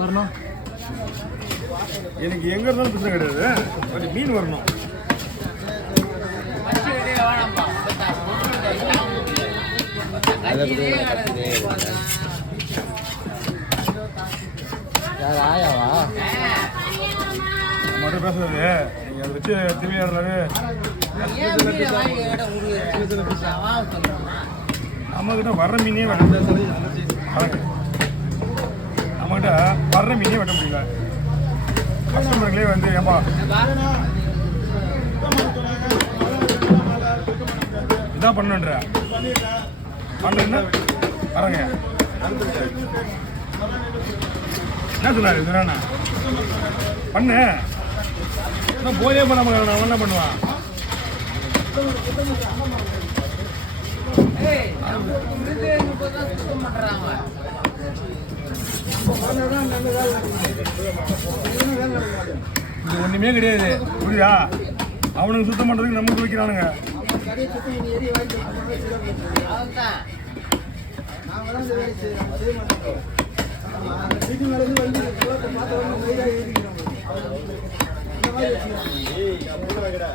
வரணும். எனக்கு எங்க இருந்தாலும் பிரச்சனை கிடையாது, கொஞ்சம் மீன் வரணும். ஆயாவா மட்டும் பேசுறது நீங்க அதை வச்சு திரும்பியாடுறாரு. நம்ம கிட்ட வர்ற மீனே வெட்ட நம்ம கிட்ட வர்ற மீனே வெட்ட முடியல. கஸ்டமர்களே வந்து ஏன்பா இதான் பண்ணுன்ற பண்ண வரங்க என்ன சொன்னாரு இதுனா பண்ணு போதே பண்ண அவன் என்ன பண்ணுவான். இது ஒண்ணுமே கிடையாது, புரியுதா? அவனுக்கு சுத்தம் பண்றதுக்கு நமக்கு வைக்கிறானுங்க. வீட்டு மேலே வந்து